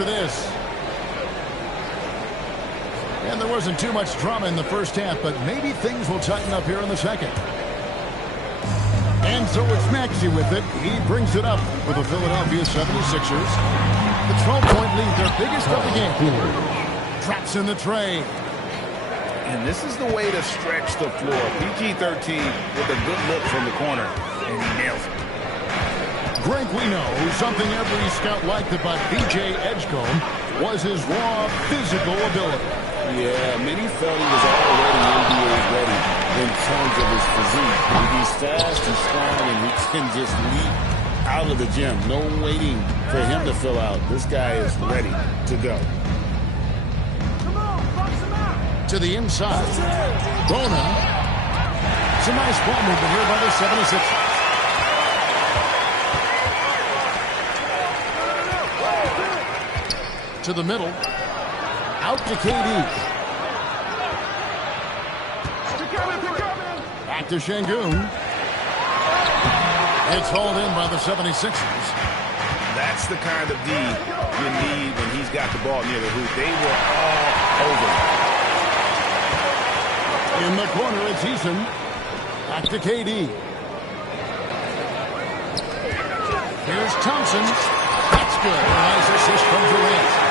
This. And there wasn't too much drama in the first half, but maybe things will tighten up here in the second. And so it's Maxey with it. He brings it up for the Philadelphia 76ers. The 12-point lead, their biggest of the game. Drops in the tray. And this is the way to stretch the floor. PG-13 with a good look from the corner, and he nails it. Greg, we know something every scout liked about B.J. Edgecombe was his raw physical ability. Yeah, many felt he was already NBA ready in terms of his physique. He's fast and strong, and he can just leap out of the gym. No waiting for him to fill out. This guy is ready to go. Come on, box him out. To the inside. Bona. It's a nice ball movement here by the 76ers. To the middle. Out to KD. Back to Şengün. It's hauled in by the 76ers. That's the kind of D you need when he's got the ball near the hoop. They were all over. In the corner, it's Eason. Back to KD. Here's Thompson. That's good. Nice assist from Durant.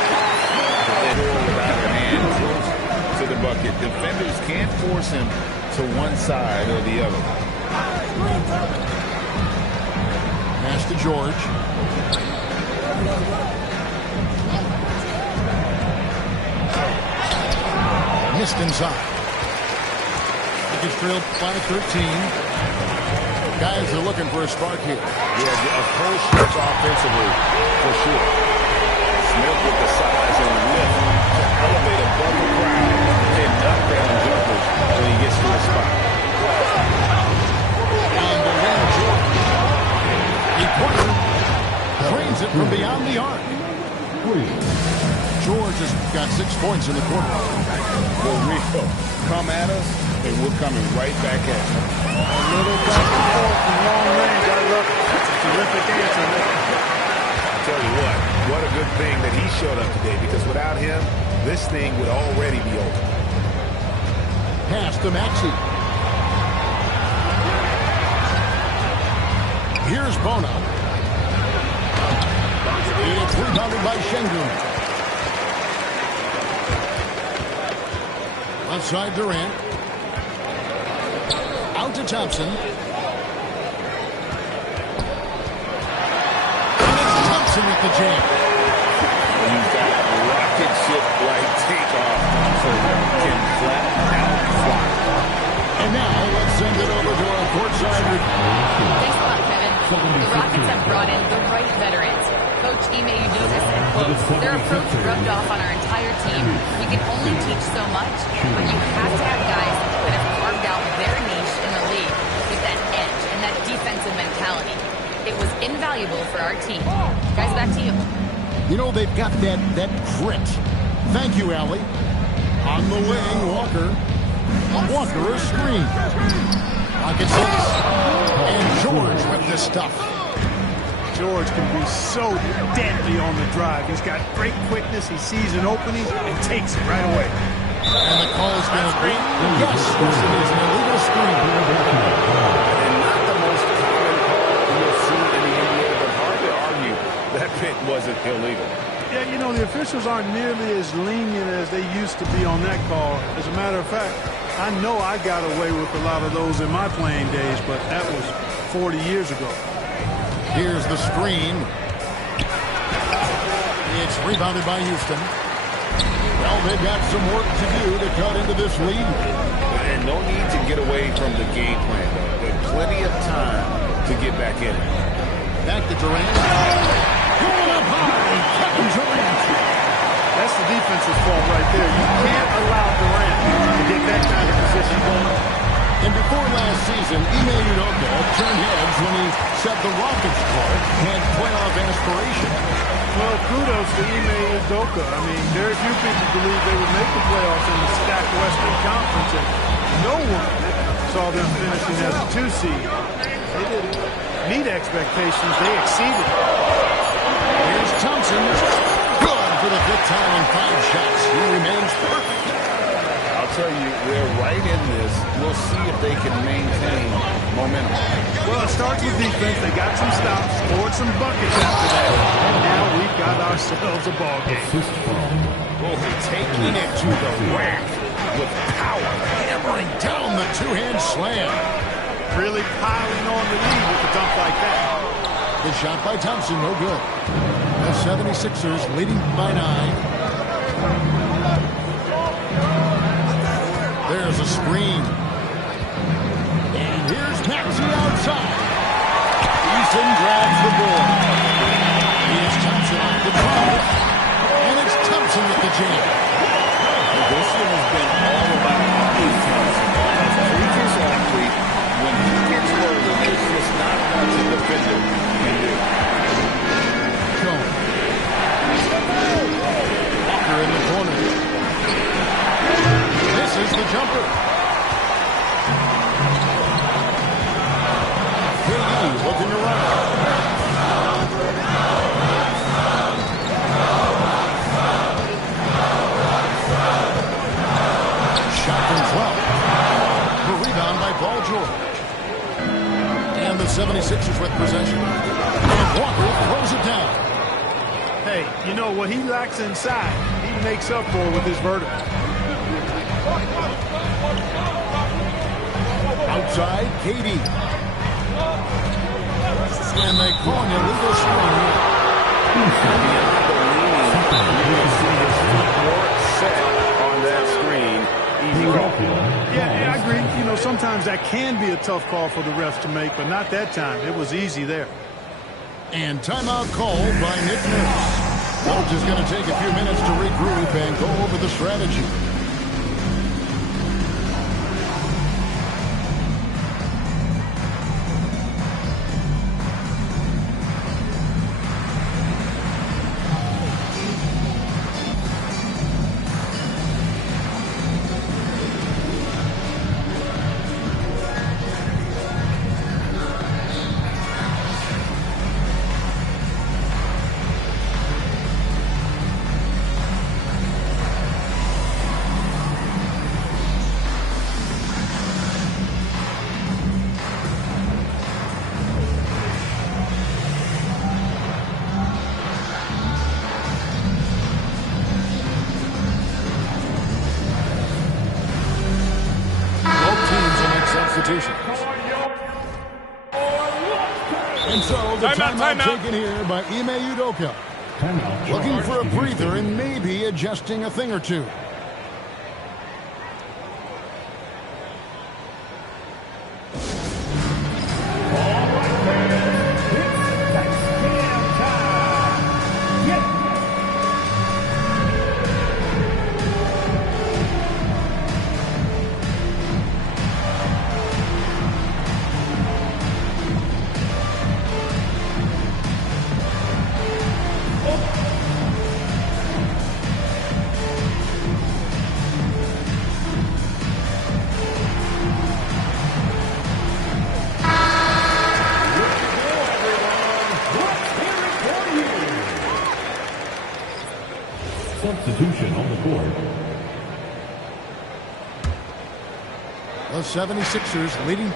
Without her hand close to the bucket. Defenders can't force him to one side or the other. Pass to George. Missed inside. It's trailed by 13. Guys are looking for a spark here. Yeah, a full stretch offensively, for sure. Smith with the size and lift to elevate above the crowd and knock down jumpers when he gets to the spot. And the win, George. He points, drains it from beyond the arc. George has got 6 points in the quarter. For real. Come at us, and we're coming right back at you. A little back and forth from long range. I love it. That's a terrific answer, Nick. I'll tell you what a good thing that he showed up today, because without him, this thing would already be over. Pass to Maxey. Here's Bona. It's rebounded by Şengün. Left side Durant. Out to Thompson. And it's Thompson with the jam. He's got rocket ship-like takeoff, so he can flat out fly. And now let's send it over to our courtside. Thanks a lot, Kevin. The Rockets have brought in the right veterans. Coach Ime Udoka said, quote, their approach rubbed off on our entire team. We can only teach so much, but you have to have guys that have carved out their niche in the league with that edge and that defensive mentality. It was invaluable for our team. Guys, back to you. You know, they've got that grit. Thank you, Allie. On the wing, Walker. Walker, a screen. Pocket six. And George with the stuff. George can be so deadly on the drive. He's got great quickness. He sees an opening and takes it right away. And the call is going to be, yes, it is an illegal screen. And not the most common call you'll see in the NBA, but hard to argue that pick wasn't illegal. Yeah, you know, the officials aren't nearly as lenient as they used to be on that call. As a matter of fact, I know I got away with a lot of those in my playing days, but that was 40 years ago. Here's the screen. It's rebounded by Houston. Well, they've got some work to do to cut into this lead. And no need to get away from the game plan, though. There's plenty of time to get back in it. Back to Durant. Going up high. Kevin Durant. That's the defensive fault right there. You can't allow Durant to get that kind of position going. And before last season, Ime Udoka turned heads when he said the Rockets part had playoff aspirations. Well, kudos to Ime Udoka. I mean, very few people believe they would make the playoffs in the stacked Western Conference, and no one saw them finishing as a 2 seed. They didn't meet expectations. They exceeded. Here's Thompson. Good for with time and 5 shots. He remains perfect. I'll tell you, they're right in this. We'll see if they can maintain momentum. Well, it starts with defense. They got some stops, scored some buckets after that, and now we've got ourselves a ball game. Both taking it to the rack with power, hammering down the two-hand slam. Really piling on the lead with a dunk like that. The shot by Thompson, no good. The 76ers leading by 9. There's a screen. And here's Maxey outside. Eason grabs the board. Here's Thompson off the drive. And it's Thompson with the jam. This one has been all about Amen Thompson. As a previous athlete, when he gets rolling, there's just not much a defender can do. Walker in the corner. This is the jumper. KD looking around. Shot from 12. The rebound by Paul George. And the 76ers with possession. And Walker throws it down. Hey, you know what he lacks inside, he makes up for with his vertical. Outside, KD. And they call an illegal swing. Beyond believing, you can see his feet weren't set on that screen. Easy call. Yeah, I agree. You know, sometimes that can be a tough call for the refs to make, but not that time. It was easy there. And timeout called by Nick Nurse. Coach is going to take a few minutes to regroup and go over the strategy. And so the timeout taken here by Ime Udoka. Looking for a breather and maybe adjusting a thing or two. Substitution on the court. The 76ers leading